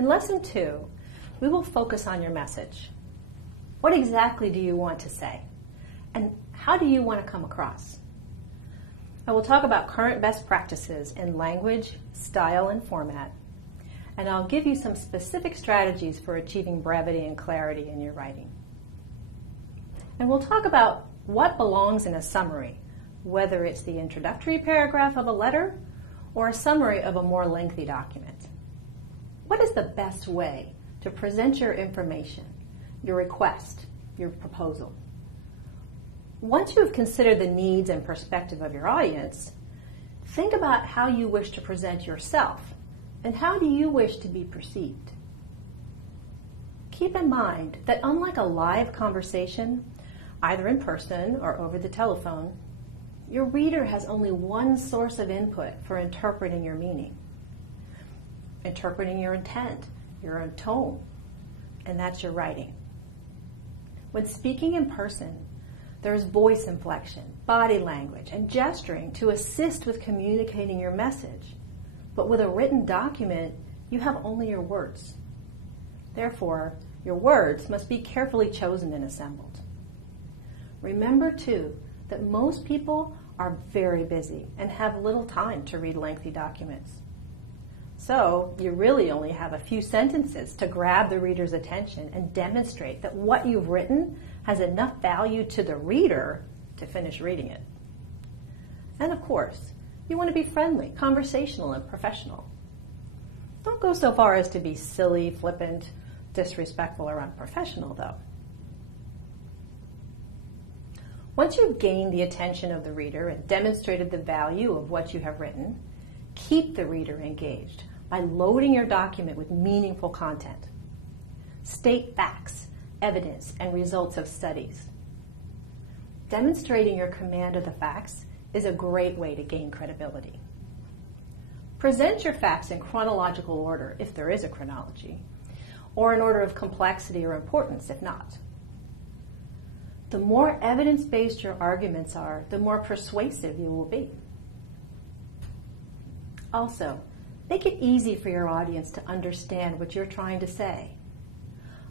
In Lesson 2, we will focus on your message. What exactly do you want to say? And how do you want to come across? I will talk about current best practices in language, style, and format, and I'll give you some specific strategies for achieving brevity and clarity in your writing. And we'll talk about what belongs in a summary, whether it's the introductory paragraph of a letter or a summary of a more lengthy document. What is the best way to present your information, your request, your proposal? Once you have considered the needs and perspective of your audience, think about how you wish to present yourself and how do you wish to be perceived. Keep in mind that unlike a live conversation, either in person or over the telephone, your reader has only one source of input for interpreting your meaning, interpreting your intent, your own tone, and that's your writing. When speaking in person, there is voice inflection, body language, and gesturing to assist with communicating your message. But with a written document, you have only your words. Therefore, your words must be carefully chosen and assembled. Remember, too, that most people are very busy and have little time to read lengthy documents. So, you really only have a few sentences to grab the reader's attention and demonstrate that what you've written has enough value to the reader to finish reading it. And of course, you want to be friendly, conversational, and professional. Don't go so far as to be silly, flippant, disrespectful, or unprofessional, though. Once you've gained the attention of the reader and demonstrated the value of what you have written, keep the reader engaged by loading your document with meaningful content. State facts, evidence, and results of studies. Demonstrating your command of the facts is a great way to gain credibility. Present your facts in chronological order, if there is a chronology, or in order of complexity or importance, if not. The more evidence-based your arguments are, the more persuasive you will be. Also, make it easy for your audience to understand what you're trying to say.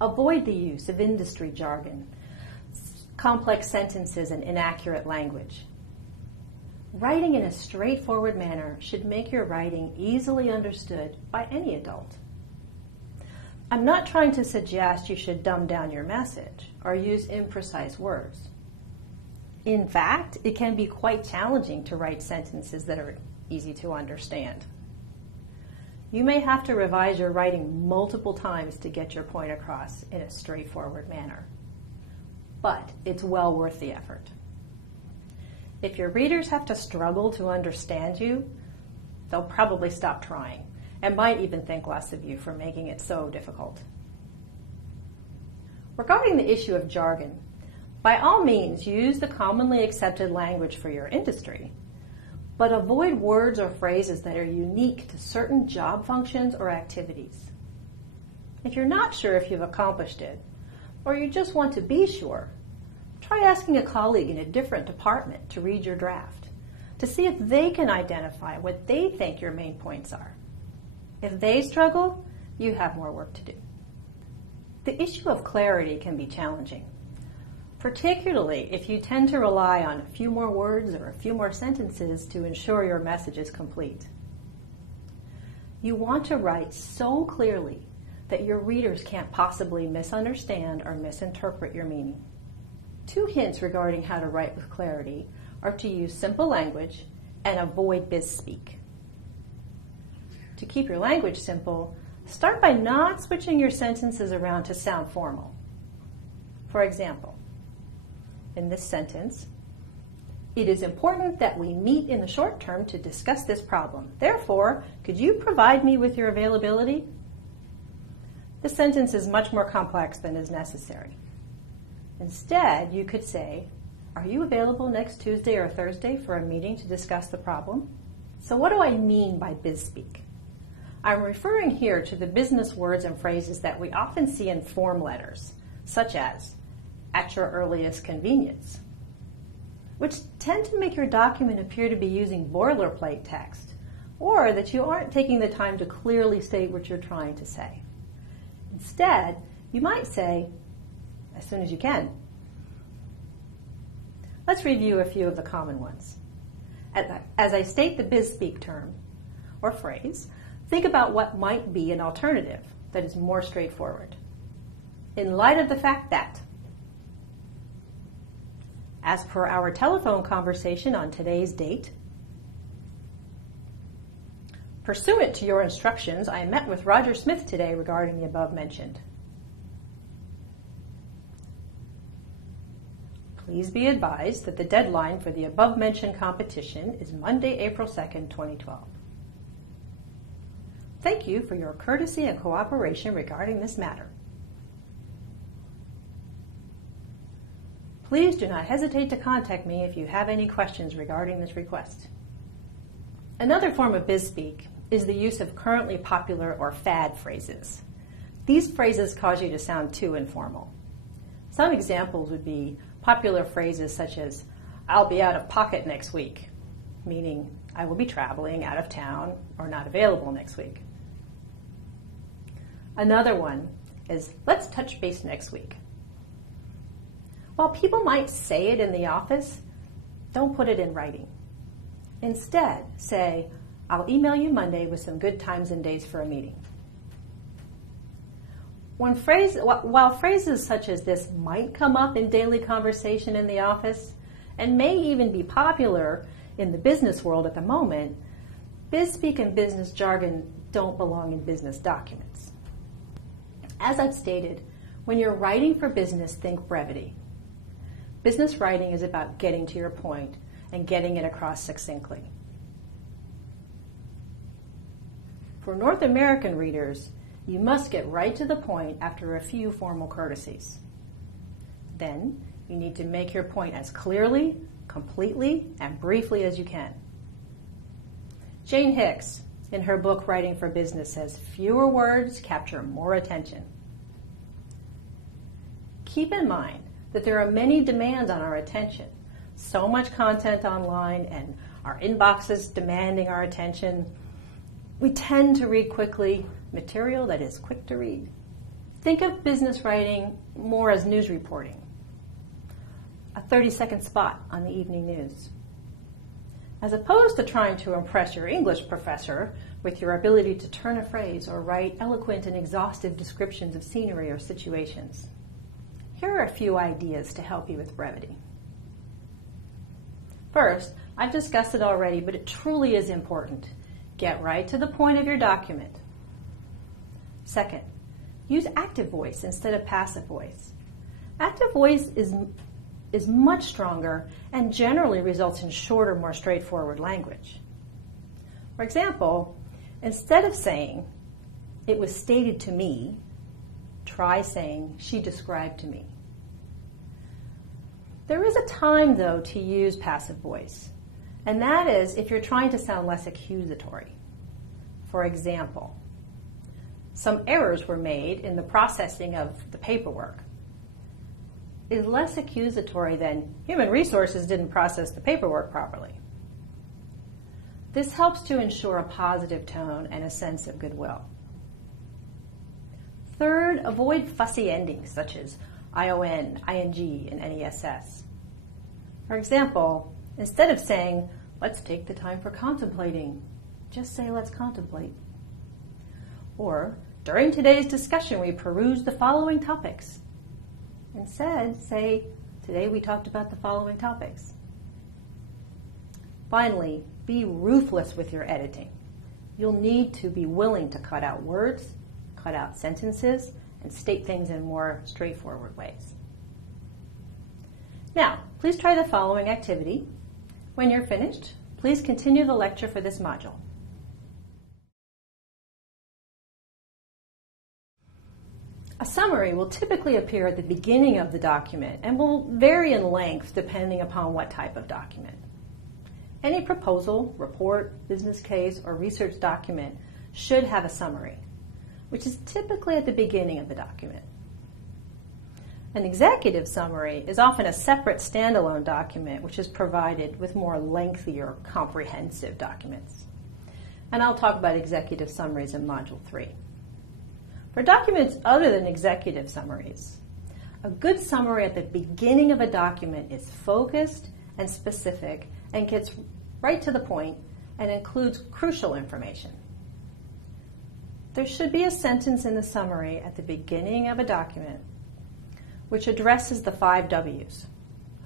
Avoid the use of industry jargon, complex sentences, and inaccurate language. Writing in a straightforward manner should make your writing easily understood by any adult. I'm not trying to suggest you should dumb down your message or use imprecise words. In fact, it can be quite challenging to write sentences that are easy to understand. You may have to revise your writing multiple times to get your point across in a straightforward manner. But it's well worth the effort. If your readers have to struggle to understand you, they'll probably stop trying and might even think less of you for making it so difficult. Regarding the issue of jargon, by all means use the commonly accepted language for your industry, but avoid words or phrases that are unique to certain job functions or activities. If you're not sure if you've accomplished it, or you just want to be sure, try asking a colleague in a different department to read your draft, to see if they can identify what they think your main points are. If they struggle, you have more work to do. The issue of clarity can be challenging, particularly if you tend to rely on a few more words or a few more sentences to ensure your message is complete. You want to write so clearly that your readers can't possibly misunderstand or misinterpret your meaning. 2 hints regarding how to write with clarity are to use simple language and avoid biz-speak. To keep your language simple, start by not switching your sentences around to sound formal. For example, in this sentence, it is important that we meet in the short term to discuss this problem. Therefore, could you provide me with your availability? This sentence is much more complex than is necessary. Instead, you could say, are you available next Tuesday or Thursday for a meeting to discuss the problem? So what do I mean by biz-speak? I'm referring here to the business words and phrases that we often see in form letters, such as, at your earliest convenience, which tend to make your document appear to be using boilerplate text, or that you aren't taking the time to clearly state what you're trying to say. Instead, you might say, as soon as you can. Let's review a few of the common ones. As I state the BizSpeak term or phrase, think about what might be an alternative that is more straightforward. In light of the fact that, as per our telephone conversation on today's date, pursuant to your instructions, I met with Roger Smith today regarding the above mentioned. Please be advised that the deadline for the above-mentioned competition is Monday, April 2nd, 2012. Thank you for your courtesy and cooperation regarding this matter. Please do not hesitate to contact me if you have any questions regarding this request. Another form of BizSpeak is the use of currently popular or fad phrases. These phrases cause you to sound too informal. Some examples would be popular phrases such as, I'll be out of pocket next week, meaning I will be traveling out of town or not available next week. Another one is, let's touch base next week. While people might say it in the office, don't put it in writing. Instead, say, I'll email you Monday with some good times and days for a meeting. While phrases such as this might come up in daily conversation in the office and may even be popular in the business world at the moment, BizSpeak and business jargon don't belong in business documents. As I've stated, when you're writing for business, think brevity. Business writing is about getting to your point and getting it across succinctly. For North American readers, you must get right to the point after a few formal courtesies. Then, you need to make your point as clearly, completely, and briefly as you can. Jane Hicks, in her book Writing for Business, says, fewer words capture more attention. Keep in mind that there are many demands on our attention. So much content online and our inboxes demanding our attention. We tend to read quickly, material that is quick to read. Think of business writing more as news reporting, a 30-second spot on the evening news. As opposed to trying to impress your English professor with your ability to turn a phrase or write eloquent and exhaustive descriptions of scenery or situations. Here are a few ideas to help you with brevity. First, I've discussed it already, but it truly is important. Get right to the point of your document. Second, use active voice instead of passive voice. Active voice is much stronger and generally results in shorter, more straightforward language. For example, instead of saying, it was stated to me, try saying, she described to me. There is a time, though, to use passive voice, and that is if you're trying to sound less accusatory. For example, some errors were made in the processing of the paperwork. Is less accusatory than human resources didn't process the paperwork properly. This helps to ensure a positive tone and a sense of goodwill. Third, avoid fussy endings such as ION, ING, and NESS. For example, instead of saying, let's take the time for contemplating, just say, let's contemplate. Or, during today's discussion, we perused the following topics. Instead, say, today we talked about the following topics. Finally, be ruthless with your editing. You'll need to be willing to cut out words, cut out sentences, and state things in more straightforward ways. Now, please try the following activity. When you're finished, please continue the lecture for this module. A summary will typically appear at the beginning of the document and will vary in length depending upon what type of document. Any proposal, report, business case, or research document should have a summary, which is typically at the beginning of the document. An executive summary is often a separate standalone document which is provided with more lengthy or comprehensive documents. And I'll talk about executive summaries in Module 3. For documents other than executive summaries, a good summary at the beginning of a document is focused and specific and gets right to the point and includes crucial information. There should be a sentence in the summary at the beginning of a document which addresses the 5 W's: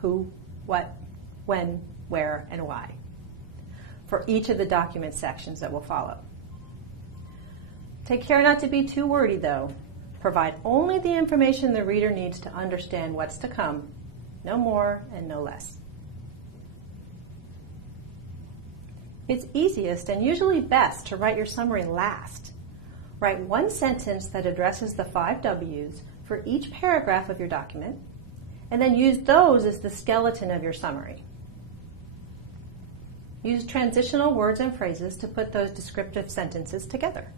who, what, when, where, and why, for each of the document sections that will follow. Take care not to be too wordy, though. Provide only the information the reader needs to understand what's to come, no more and no less. It's easiest and usually best to write your summary last. Write one sentence that addresses the 5 W's for each paragraph of your document, and then use those as the skeleton of your summary. Use transitional words and phrases to put those descriptive sentences together.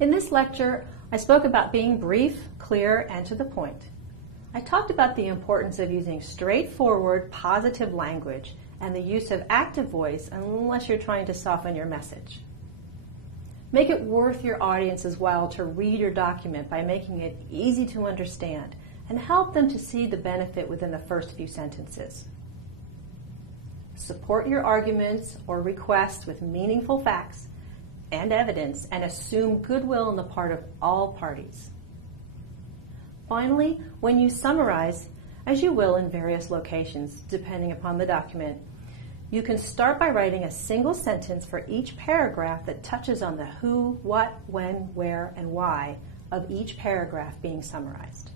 In this lecture, I spoke about being brief, clear, and to the point. I talked about the importance of using straightforward, positive language and the use of active voice unless you're trying to soften your message. Make it worth your audience's while to read your document by making it easy to understand and help them to see the benefit within the first few sentences. Support your arguments or requests with meaningful facts and evidence, and assume goodwill on the part of all parties. Finally, when you summarize, as you will in various locations depending upon the document, you can start by writing a single sentence for each paragraph that touches on the who, what, when, where, and why of each paragraph being summarized.